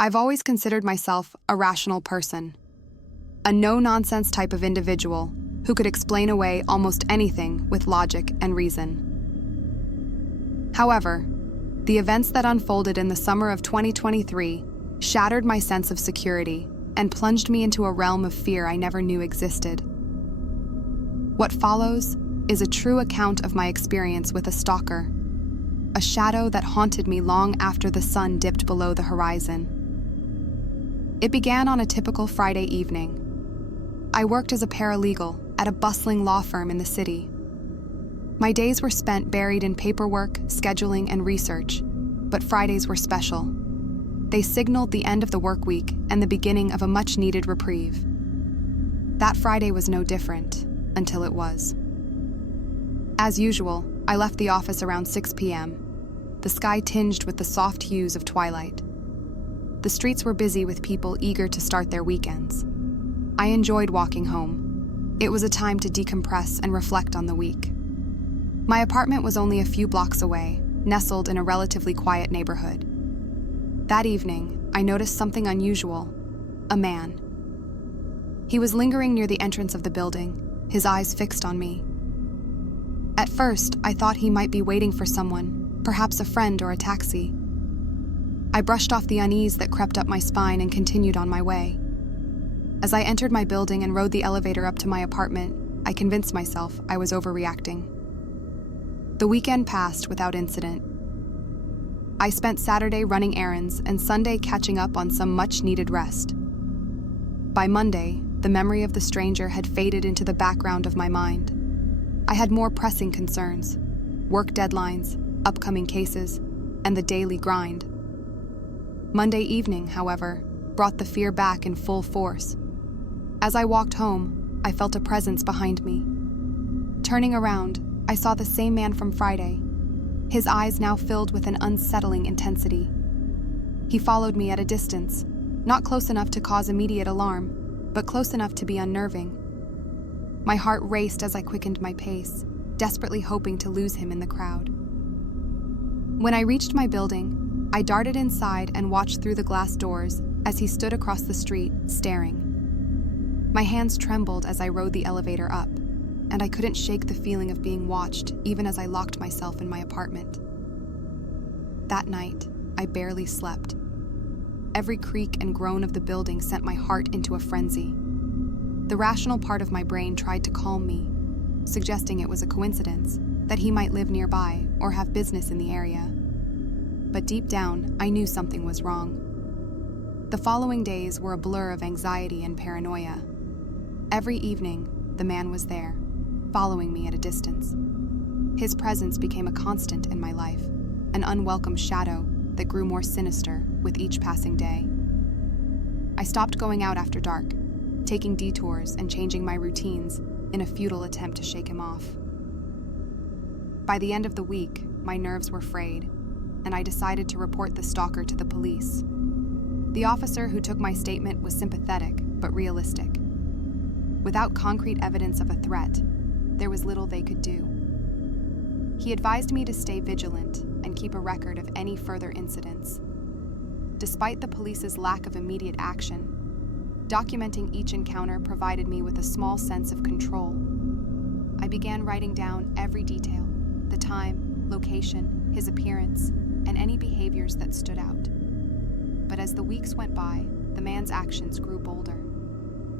I've always considered myself a rational person, a no-nonsense type of individual who could explain away almost anything with logic and reason. However, the events that unfolded in the summer of 2023 shattered my sense of security and plunged me into a realm of fear I never knew existed. What follows is a true account of my experience with a stalker, a shadow that haunted me long after the sun dipped below the horizon. It began on a typical Friday evening. I worked as a paralegal at a bustling law firm in the city. My days were spent buried in paperwork, scheduling, and research, but Fridays were special. They signaled the end of the work week and the beginning of a much-needed reprieve. That Friday was no different, until it was. As usual, I left the office around 6 p.m., the sky tinged with the soft hues of twilight. The streets were busy with people eager to start their weekends. I enjoyed walking home. It was a time to decompress and reflect on the week. My apartment was only a few blocks away, nestled in a relatively quiet neighborhood. That evening, I noticed something unusual: a man. He was lingering near the entrance of the building, his eyes fixed on me. At first, I thought he might be waiting for someone, perhaps a friend or a taxi. I brushed off the unease that crept up my spine and continued on my way. As I entered my building and rode the elevator up to my apartment, I convinced myself I was overreacting. The weekend passed without incident. I spent Saturday running errands and Sunday catching up on some much-needed rest. By Monday, the memory of the stranger had faded into the background of my mind. I had more pressing concerns: work deadlines, upcoming cases, and the daily grind. Monday evening, however, brought the fear back in full force. As I walked home, I felt a presence behind me. Turning around, I saw the same man from Friday, his eyes now filled with an unsettling intensity. He followed me at a distance, not close enough to cause immediate alarm, but close enough to be unnerving. My heart raced as I quickened my pace, desperately hoping to lose him in the crowd. When I reached my building, I darted inside and watched through the glass doors as he stood across the street, staring. My hands trembled as I rode the elevator up, and I couldn't shake the feeling of being watched even as I locked myself in my apartment. That night, I barely slept. Every creak and groan of the building sent my heart into a frenzy. The rational part of my brain tried to calm me, suggesting it was a coincidence that he might live nearby or have business in the area. But deep down, I knew something was wrong. The following days were a blur of anxiety and paranoia. Every evening, the man was there, following me at a distance. His presence became a constant in my life, an unwelcome shadow that grew more sinister with each passing day. I stopped going out after dark, taking detours and changing my routines in a futile attempt to shake him off. By the end of the week, my nerves were frayed, and I decided to report the stalker to the police. The officer who took my statement was sympathetic but realistic. Without concrete evidence of a threat, there was little they could do. He advised me to stay vigilant and keep a record of any further incidents. Despite the police's lack of immediate action, documenting each encounter provided me with a small sense of control. I began writing down every detail: the time, location, his appearance, and any behaviors that stood out. But as the weeks went by, the man's actions grew bolder.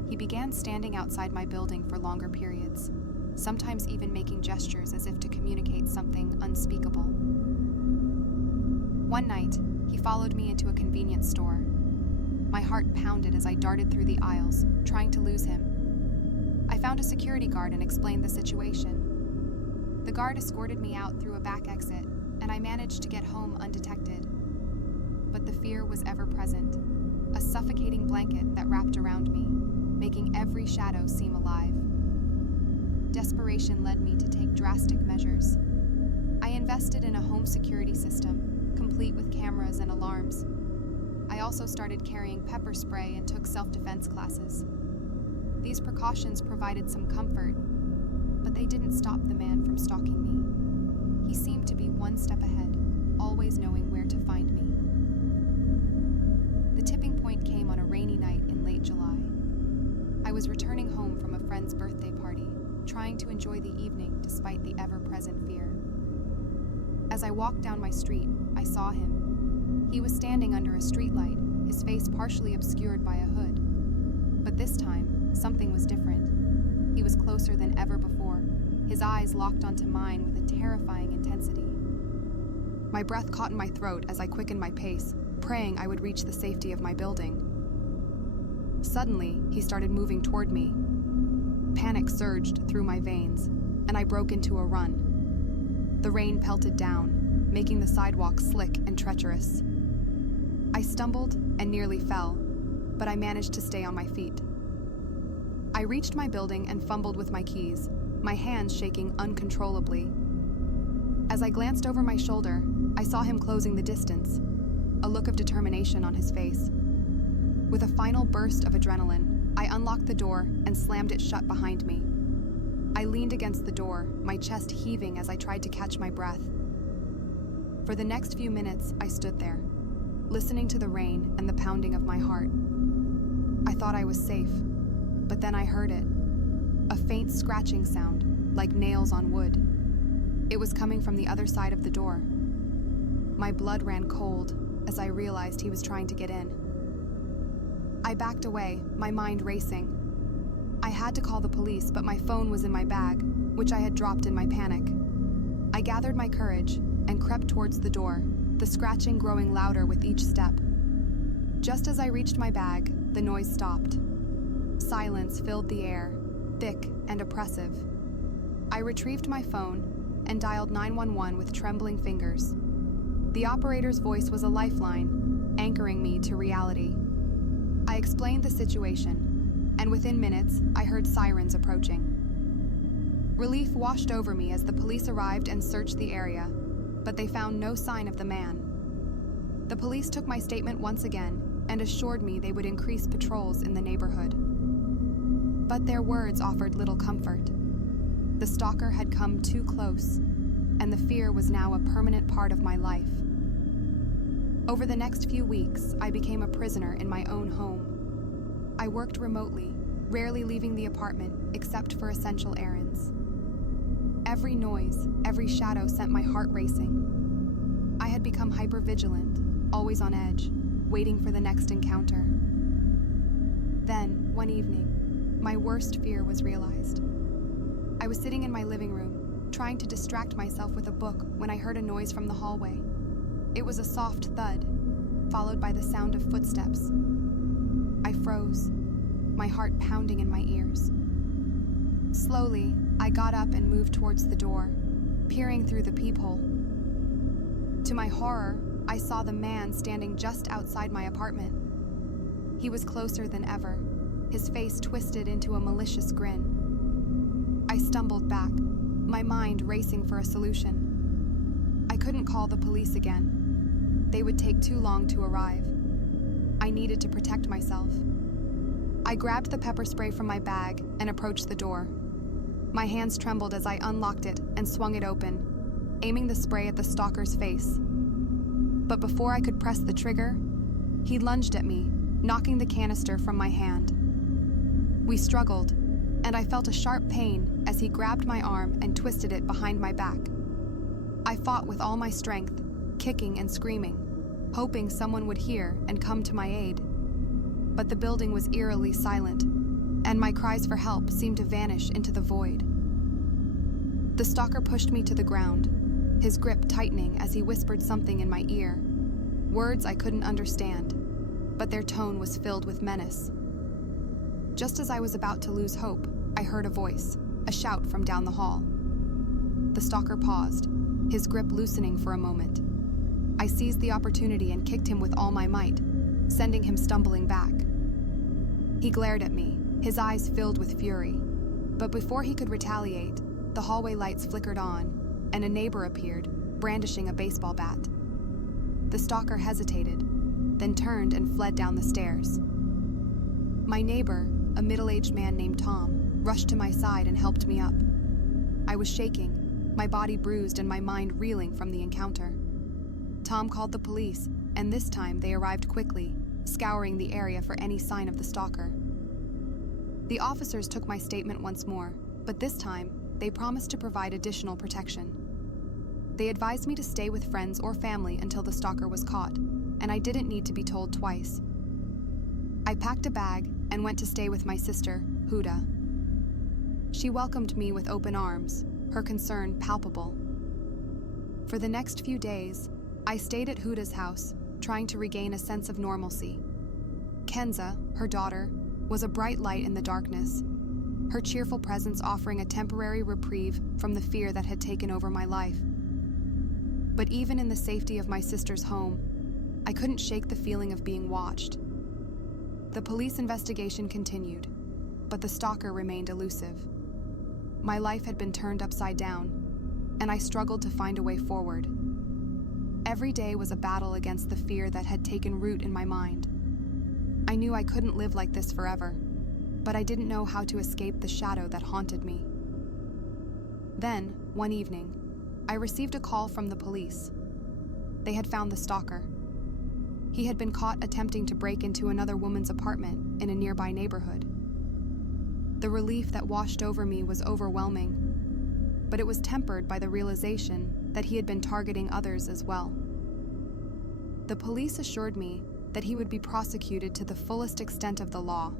He began standing outside my building for longer periods, sometimes even making gestures as if to communicate something unspeakable. One night, he followed me into a convenience store. My heart pounded as I darted through the aisles, trying to lose him. I found a security guard and explained the situation. The guard escorted me out through a back exit, and I managed to get home undetected. But the fear was ever present, a suffocating blanket that wrapped around me, making every shadow seem alive. Desperation led me to take drastic measures. I invested in a home security system, complete with cameras and alarms. I also started carrying pepper spray and took self-defense classes. These precautions provided some comfort, but they didn't stop the man from stalking me. He seemed to be one step ahead, always knowing where to find me. The I was returning home from a friend's birthday party, trying to enjoy the evening despite the ever-present fear. As I walked down my street, I saw him. He was standing under a streetlight, his face partially obscured by a hood. But this time, something was different. He was closer than ever before, his eyes locked onto mine with a terrifying intensity. My breath caught in my throat as I quickened my pace, praying I would reach the safety of my building. Suddenly, he started moving toward me. Panic surged through my veins, and I broke into a run. The rain pelted down, making the sidewalk slick and treacherous. I stumbled and nearly fell, but I managed to stay on my feet. I reached my building and fumbled with my keys, my hands shaking uncontrollably. As I glanced over my shoulder, I saw him closing the distance, a look of determination on his face. With a final burst of adrenaline, I unlocked the door and slammed it shut behind me. I leaned against the door, my chest heaving as I tried to catch my breath. For the next few minutes, I stood there, listening to the rain and the pounding of my heart. I thought I was safe, but then I heard it. A faint scratching sound, like nails on wood. It was coming from the other side of the door. My blood ran cold as I realized he was trying to get in. I backed away, my mind racing. I had to call the police, but my phone was in my bag, which I had dropped in my panic. I gathered my courage and crept towards the door, the scratching growing louder with each step. Just as I reached my bag, the noise stopped. Silence filled the air, thick and oppressive. I retrieved my phone and dialed 911 with trembling fingers. The operator's voice was a lifeline, anchoring me to reality. I explained the situation, and within minutes, I heard sirens approaching. Relief washed over me as the police arrived and searched the area, but they found no sign of the man. The police took my statement once again and assured me they would increase patrols in the neighborhood. But their words offered little comfort. The stalker had come too close, and the fear was now a permanent part of my life. Over the next few weeks, I became a prisoner in my own home. I worked remotely, rarely leaving the apartment except for essential errands. Every noise, every shadow sent my heart racing. I had become hypervigilant, always on edge, waiting for the next encounter. Then, one evening, my worst fear was realized. I was sitting in my living room, trying to distract myself with a book when I heard a noise from the hallway. It was a soft thud, followed by the sound of footsteps. I froze, my heart pounding in my ears. Slowly, I got up and moved towards the door, peering through the peephole. To my horror, I saw the man standing just outside my apartment. He was closer than ever, his face twisted into a malicious grin. I stumbled back, my mind racing for a solution. I couldn't call the police again. They would take too long to arrive. I needed to protect myself. I grabbed the pepper spray from my bag and approached the door. My hands trembled as I unlocked it and swung it open, aiming the spray at the stalker's face. But before I could press the trigger, he lunged at me, knocking the canister from my hand. We struggled, and I felt a sharp pain as he grabbed my arm and twisted it behind my back. I fought with all my strength, kicking and screaming, hoping someone would hear and come to my aid. But the building was eerily silent, and my cries for help seemed to vanish into the void. The stalker pushed me to the ground, his grip tightening as he whispered something in my ear, words I couldn't understand, but their tone was filled with menace. Just as I was about to lose hope, I heard a voice, a shout from down the hall. The stalker paused, his grip loosening for a moment. I seized the opportunity and kicked him with all my might, sending him stumbling back. He glared at me, his eyes filled with fury. But before he could retaliate, the hallway lights flickered on, and a neighbor appeared, brandishing a baseball bat. The stalker hesitated, then turned and fled down the stairs. My neighbor, a middle-aged man named Tom, rushed to my side and helped me up. I was shaking, my body bruised and my mind reeling from the encounter. Tom called the police, and this time they arrived quickly, scouring the area for any sign of the stalker. The officers took my statement once more, but this time, they promised to provide additional protection. They advised me to stay with friends or family until the stalker was caught, and I didn't need to be told twice. I packed a bag and went to stay with my sister, Huda. She welcomed me with open arms, her concern palpable. For the next few days, I stayed at Huda's house, trying to regain a sense of normalcy. Kenza, her daughter, was a bright light in the darkness, her cheerful presence offering a temporary reprieve from the fear that had taken over my life. But even in the safety of my sister's home, I couldn't shake the feeling of being watched. The police investigation continued, but the stalker remained elusive. My life had been turned upside down, and I struggled to find a way forward. Every day was a battle against the fear that had taken root in my mind. I knew I couldn't live like this forever, but I didn't know how to escape the shadow that haunted me. Then, one evening, I received a call from the police. They had found the stalker. He had been caught attempting to break into another woman's apartment in a nearby neighborhood. The relief that washed over me was overwhelming, but it was tempered by the realization that he had been targeting others as well. The police assured me that he would be prosecuted to the fullest extent of the law,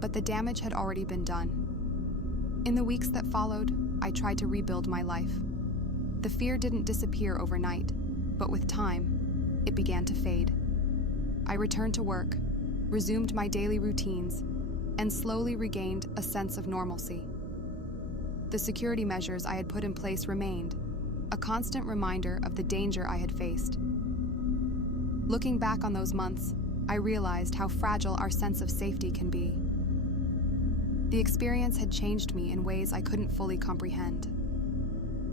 but the damage had already been done. In the weeks that followed, I tried to rebuild my life. The fear didn't disappear overnight, but with time, it began to fade. I returned to work, resumed my daily routines, and slowly regained a sense of normalcy. The security measures I had put in place remained, a constant reminder of the danger I had faced. Looking back on those months, I realized how fragile our sense of safety can be. The experience had changed me in ways I couldn't fully comprehend.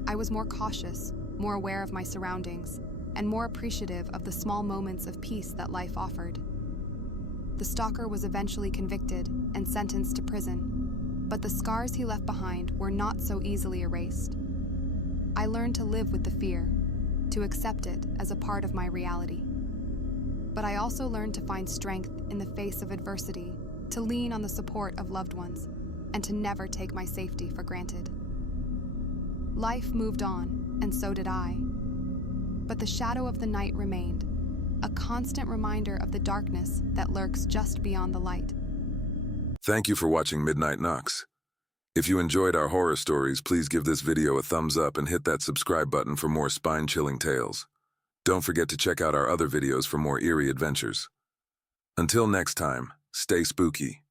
I was more cautious, more aware of my surroundings, and more appreciative of the small moments of peace that life offered. The stalker was eventually convicted and sentenced to prison, but the scars he left behind were not so easily erased. I learned to live with the fear, to accept it as a part of my reality. But I also learned to find strength in the face of adversity, to lean on the support of loved ones, and to never take my safety for granted. Life moved on, and so did I. But the shadow of the night remained, a constant reminder of the darkness that lurks just beyond the light. Thank you for watching Midnight Knocks. If you enjoyed our horror stories, please give this video a thumbs up and hit that subscribe button for more spine-chilling tales. Don't forget to check out our other videos for more eerie adventures. Until next time, stay spooky.